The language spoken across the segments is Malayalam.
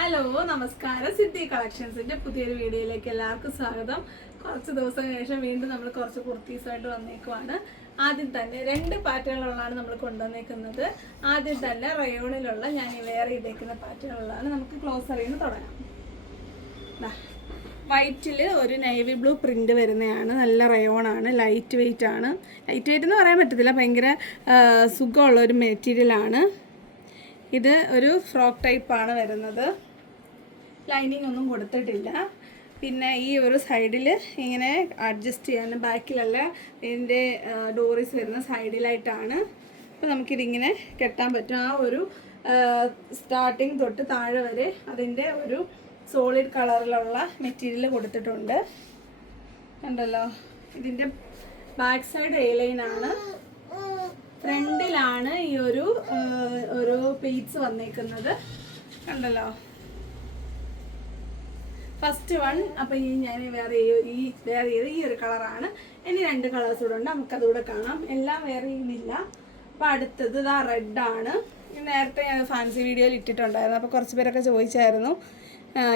ഹലോ നമസ്കാരം. സിദ്ധി കളക്ഷൻസിന്റെ പുതിയൊരു വീഡിയോയിലേക്ക് എല്ലാവർക്കും സ്വാഗതം. കുറച്ച് ദിവസത്തിന് ശേഷം വീണ്ടും നമ്മൾ കുറച്ച് കുർത്തീസായിട്ട് വന്നേക്കുവാണ്. ആദ്യം തന്നെ 2 പാറ്റേണുകളാണ് നമ്മൾ കൊണ്ടുവന്നേക്കുന്നത്. ആദ്യം തന്നെ റയോണിലുള്ള ഞാൻ വേറെ ചെയ്തേക്കുന്ന പാറ്റേണുകളാണ്. നമുക്ക് ക്ലോസറിൽ നിന്ന് തുടങ്ങാം. വൈറ്റിൽ ഒരു നേവി ബ്ലൂ പ്രിൻ്റ് വരുന്നതാണ്. നല്ല റയോണാണ്, ലൈറ്റ് വെയിറ്റ് ആണ്. ലൈറ്റ് വെയിറ്റ് എന്ന് പറയാൻ പറ്റത്തില്ല, ഭയങ്കര സുഖമുള്ളൊരു മെറ്റീരിയലാണ്. ഇത് ഒരു ഫ്രോക്ക് ടൈപ്പാണ് വരുന്നത്. ലൈനിങ് ഒന്നും കൊടുത്തിട്ടില്ല. പിന്നെ ഈ ഒരു സൈഡിൽ ഇങ്ങനെ അഡ്ജസ്റ്റ് ചെയ്യാൻ, ബാക്കിലല്ല ഇതിൻ്റെ ഡോറീസ് വരുന്ന സൈഡിലായിട്ടാണ്. അപ്പോൾ നമുക്കിതിങ്ങനെ കെട്ടാൻ പറ്റും. ആ ഒരു സ്റ്റാർട്ടിങ് തൊട്ട് താഴെ വരെ അതിൻ്റെ ഒരു സോളിഡ് കളറിലുള്ള മെറ്റീരിയൽ കൊടുത്തിട്ടുണ്ട്. കണ്ടല്ലോ, ഇതിൻ്റെ ബാക്ക് സൈഡ് എ ലൈനാണ്. ഫ്രണ്ടിലാണ് ഈ ഒരു പ്ലീറ്റ്സ് വന്നേക്കുന്നത്. കണ്ടല്ലോ, ഫസ്റ്റ് വൺ. അപ്പോൾ ഞാൻ വേറെ ചെയ്ത് ഈ ഒരു കളറാണ്. ഇനി 2 കളേഴ്സ് കൂടെ ഉണ്ട്, നമുക്കതുകൂടെ കാണാം. എല്ലാം വേറെ ചെയ്യുന്നില്ല. അപ്പോൾ അടുത്തത് ഇതാ റെഡാണ്. നേരത്തെ ഞാൻ ഫാൻസി വീഡിയോയിൽ ഇട്ടിട്ടുണ്ടായിരുന്നു. അപ്പോൾ കുറച്ച് പേരൊക്കെ ചോദിച്ചായിരുന്നു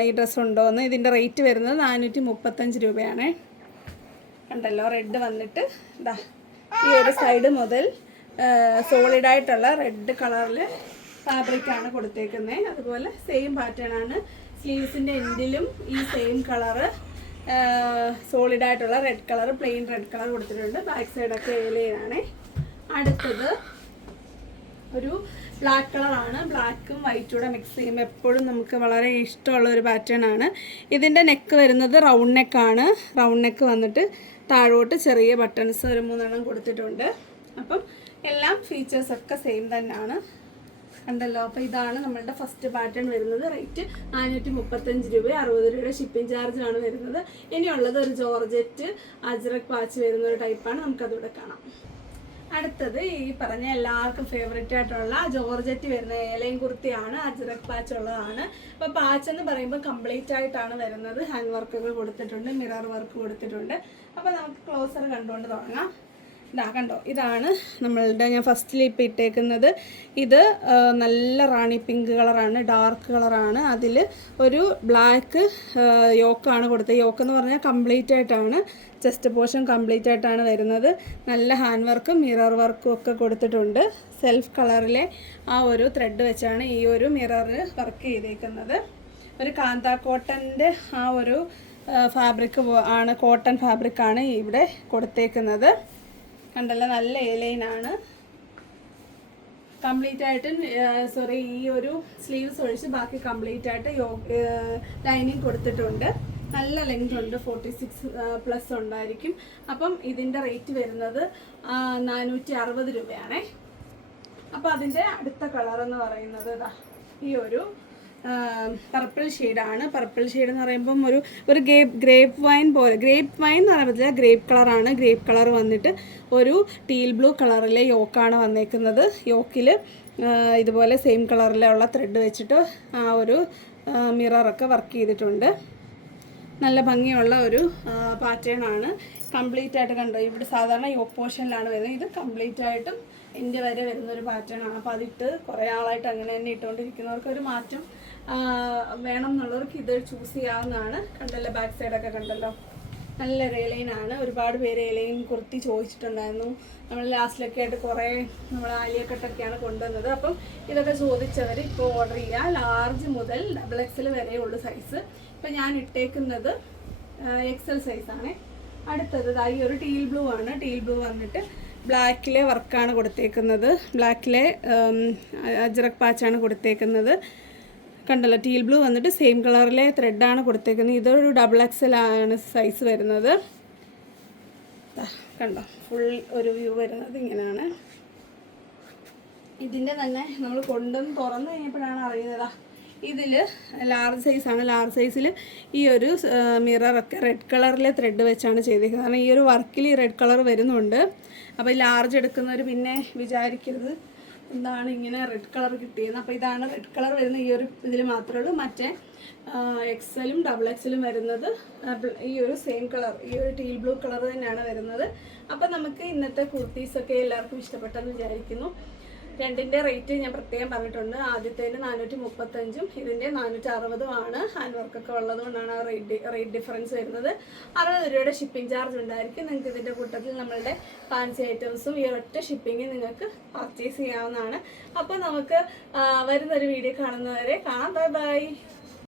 ഈ ഡ്രസ്സ് ഉണ്ടോ എന്ന്. ഇതിൻ്റെ റേറ്റ് വരുന്നത് 435 രൂപയാണ്. കണ്ടല്ലോ, റെഡ് വന്നിട്ട് ഇതാ ഈ ഒരു സൈഡ് മുതൽ സോളിഡായിട്ടുള്ള റെഡ് കളറിൽ ഫാബ്രിക്കാണ് കൊടുത്തേക്കുന്നത്. അതുപോലെ സെയിം പാറ്റേൺ ആണ്. സ്ലീവ്സിൻ്റെ എൻഡിലും ഈ സെയിം കളറ് സോളിഡായിട്ടുള്ള red colour, plain red colour കൊടുത്തിട്ടുണ്ട്. ബാക്ക് സൈഡൊക്കെ ഏലയാണ്. അടുത്തത് ഒരു ബ്ലാക്ക് കളറാണ്. ബ്ലാക്കും വൈറ്റും കൂടെ മിക്സ് ചെയ്യുമ്പോൾ എപ്പോഴും നമുക്ക് വളരെ ഇഷ്ടമുള്ള ഒരു പാറ്റേൺ ആണ്. ഇതിൻ്റെ നെക്ക് വരുന്നത് റൗണ്ട് നെക്കാണ്. റൗണ്ട് നെക്ക് വന്നിട്ട് താഴോട്ട് ചെറിയ ബട്ടൺസ് ഒരു 3 എണ്ണം കൊടുത്തിട്ടുണ്ട്. അപ്പം എല്ലാം ഫീച്ചേഴ്സൊക്കെ സെയിം തന്നെയാണ്. കണ്ടല്ലോ, അപ്പോൾ ഇതാണ് നമ്മളുടെ ഫസ്റ്റ് പാറ്റേൺ വരുന്നത്. റേറ്റ് 435 രൂപ, 60 രൂപയുടെ ഷിപ്പിംഗ് ചാർജാണ് വരുന്നത്. ഇനിയുള്ളത് ഒരു ജോർജറ്റ് അജ്രക് പാച്ച് വരുന്ന ഒരു ടൈപ്പാണ്. നമുക്കതിവിടെ കാണാം. അടുത്തത് ഈ പറഞ്ഞ എല്ലാവർക്കും ഫേവറേറ്റ് ആയിട്ടുള്ള ജോർജറ്റ് വരുന്ന ഏലയും കുർത്തിയാണ്. അജ്രക് പാച്ച് ഉള്ളതാണ്. അപ്പോൾ പാച്ച് എന്ന് പറയുമ്പോൾ കംപ്ലീറ്റ് ആയിട്ടാണ് വരുന്നത്. ഹാൻഡ് വർക്കുകൾ കൊടുത്തിട്ടുണ്ട്, മിറർ വർക്ക് കൊടുത്തിട്ടുണ്ട്. അപ്പോൾ നമുക്ക് ക്ലോസർ കണ്ടുകൊണ്ട് തുടങ്ങാം. ഇതാ കണ്ടോ, ഇതാണ് നമ്മളുടെ ഞാൻ ഫസ്റ്റിൽ ഇപ്പോൾ ഇട്ടേക്കുന്നത്. ഇത് നല്ല റാണി പിങ്ക് കളറാണ്, ഡാർക്ക് കളറാണ്. അതിൽ ഒരു ബ്ലാക്ക് യോക്കാണ് കൊടുത്തത്. യോക്ക് എന്ന് പറഞ്ഞാൽ കംപ്ലീറ്റ് ആയിട്ടാണ്, ചെസ്റ്റ് പോർഷൻ കംപ്ലീറ്റ് ആയിട്ടാണ് വരുന്നത്. നല്ല ഹാൻഡ് വർക്കും മിറർ വർക്കും ഒക്കെ കൊടുത്തിട്ടുണ്ട്. സെൽഫ് കളറിലെ ആ ഒരു ത്രെഡ് വെച്ചാണ് ഈ ഒരു മിറർ വർക്ക് ചെയ്തേക്കുന്നത്. ഒരു കാന്ത കോട്ടൻ്റെ ആ ഒരു ഫാബ്രിക് ആണ്, കോട്ടൺ ഫാബ്രിക്കാണ് ഇവിടെ കൊടുത്തേക്കുന്നത്. കണ്ടല്ലോ, നല്ല ഏലൈനാണ്. കംപ്ലീറ്റ് ആയിട്ട് ഈ ഒരു സ്ലീവ്സ് ഒഴിച്ച് ബാക്കി കംപ്ലീറ്റ് ആയിട്ട് ലൈനിങ് കൊടുത്തിട്ടുണ്ട്. നല്ല ലെങ്ത് ഉണ്ട്, 46+ ഉണ്ടായിരിക്കും. അപ്പം ഇതിൻ്റെ റേറ്റ് വരുന്നത് 460 രൂപയാണേ. അപ്പോൾ അതിൻ്റെ അടുത്ത കളറെന്ന് പറയുന്നത് ഈ ഒരു പർപ്പിൾ ഷെയ്ഡാണ്. പർപ്പിൾ ഷെയ്ഡ് എന്ന് പറയുമ്പം ഒരു ഗ്രേപ്പ് വൈൻ പോലെ, ഗ്രേപ്പ് വൈൻ എന്ന് പറയാൻ പറ്റില്ല, ഗ്രേപ്പ് കളറാണ്. ഗ്രേപ്പ് കളർ വന്നിട്ട് ഒരു ടീൽ ബ്ലൂ കളറിലെ യോക്കാണ് വന്നേക്കുന്നത്. യോക്കിൽ ഇതുപോലെ സെയിം കളിലുള്ള ത്രെഡ് വെച്ചിട്ട് ആ ഒരു മിററൊക്കെ വർക്ക് ചെയ്തിട്ടുണ്ട്. നല്ല ഭംഗിയുള്ള ഒരു പാറ്റേൺ ആണ്. കംപ്ലീറ്റ് ആയിട്ട് കണ്ടോ, ഇവിടെ സാധാരണ യോക്ക് പോർഷനിലാണ് വരുന്നത്. ഇത് കംപ്ലീറ്റ് ആയിട്ടും എൻ്റെ വരെ വരുന്നൊരു പാറ്റേൺ ആണ്. അപ്പോൾ അതിട്ട് കുറേ ആളായിട്ട് അങ്ങനെ തന്നെ ഇട്ടുകൊണ്ടിരിക്കുന്നവർക്ക് ഒരു മാറ്റം വേണം എന്നുള്ളവർക്ക് ഇത് ചൂസ് ചെയ്യാവുന്നതാണ്. കണ്ടല്ലോ, ബാക്ക് സൈഡൊക്കെ കണ്ടല്ലോ, നല്ല ഏലൈനാണ്. ഒരുപാട് പേര് ഏലൈൻ കുർത്തി ചോദിച്ചിട്ടുണ്ടായിരുന്നു. നമ്മൾ ലാസ്റ്റിലൊക്കെ ആയിട്ട് കുറേ നമ്മൾ ആലിയക്കട്ടൊക്കെയാണ് കൊണ്ടുവന്നത്. അപ്പം ഇതൊക്കെ ചോദിച്ചവർ ഇപ്പോൾ ഓർഡർ ചെയ്യുക. ലാർജ് മുതൽ XXL വരെയുള്ള സൈസ്. ഇപ്പം ഞാൻ ഇട്ടേക്കുന്നത് XL സൈസാണ്. അടുത്തത് ഈ ഒരു ടീൽ ബ്ലൂ ആണ്. ടീൽ ബ്ലൂ വന്നിട്ട് ബ്ലാക്കിലെ വർക്കാണ് കൊടുത്തേക്കുന്നത്. ബ്ലാക്കിലെ അജ്രക് പാച്ചാണ് കൊടുത്തേക്കുന്നത്. കണ്ടല്ലോ, ടീൽ ബ്ലൂ വന്നിട്ട് സെയിം കളറിലെ ത്രെഡാണ് കൊടുത്തേക്കുന്നത്. ഇതൊരു XXL ആണ് സൈസ് വരുന്നത്. കണ്ടോ, ഫുൾ ഒരു വ്യൂ വരുന്നത് ഇങ്ങനെയാണ്. ഇതിൻ്റെ തന്നെ നമ്മൾ കൊണ്ടുവന്ന് തുറന്നു കഴിഞ്ഞപ്പോഴാണ് അറിയുന്നത് ഇതിൽ ലാർജ് സൈസാണ്. ലാർജ് സൈസിൽ ഈ ഒരു മിററൊക്കെ റെഡ് കളറിലെ ത്രെഡ് വെച്ചാണ് ചെയ്തേക്കുന്നത്. കാരണം ഈ ഒരു വർക്കിൽ ഈ റെഡ് കളർ വരുന്നുണ്ട്. അപ്പോൾ ലാർജ് എടുക്കുന്നവർ പിന്നെ വിചാരിക്കരുത് എന്താണ് ഇങ്ങനെ റെഡ് കളർ കിട്ടിയത്. അപ്പോൾ ഇതാണ് റെഡ് കളർ വരുന്ന ഈ ഒരു ഇതിൽ മാത്രമേ ഉള്ളൂ. മറ്റേ XLും XXLും വരുന്നത് ഈ ഒരു സെയിം കളർ, ഈ ഒരു ടീൽ ബ്ലൂ കളർ തന്നെയാണ് വരുന്നത്. അപ്പോൾ നമുക്ക് ഇന്നത്തെ കുർത്തീസൊക്കെ എല്ലാവർക്കും ഇഷ്ടപ്പെട്ടെന്ന് വിചാരിക്കുന്നു. രണ്ടിൻ്റെ റേറ്റ് ഞാൻ പ്രത്യേകം പറഞ്ഞിട്ടുണ്ട്. ആദ്യത്തേന് 435 ഇതിൻ്റെ 460 ആണ്. ഹാൻഡ് വർക്കൊക്കെ ഉള്ളത് കൊണ്ടാണ് ആ റേറ്റ് ഡിഫറൻസ് വരുന്നത്. 60 രൂപയുടെ ഷിപ്പിംഗ് ചാർജ് ഉണ്ടായിരിക്കും. നിങ്ങൾക്ക് ഇതിൻ്റെ കൂട്ടത്തിൽ നമ്മളുടെ ഫാൻസി ഐറ്റംസും ഈ ഒറ്റ ഷിപ്പിംഗ് നിങ്ങൾക്ക് പർച്ചേസ് ചെയ്യാവുന്നതാണ്. അപ്പോൾ നമുക്ക് വരുന്നൊരു വീഡിയോ കാണുന്നവരെ കാണാം. Bye bye.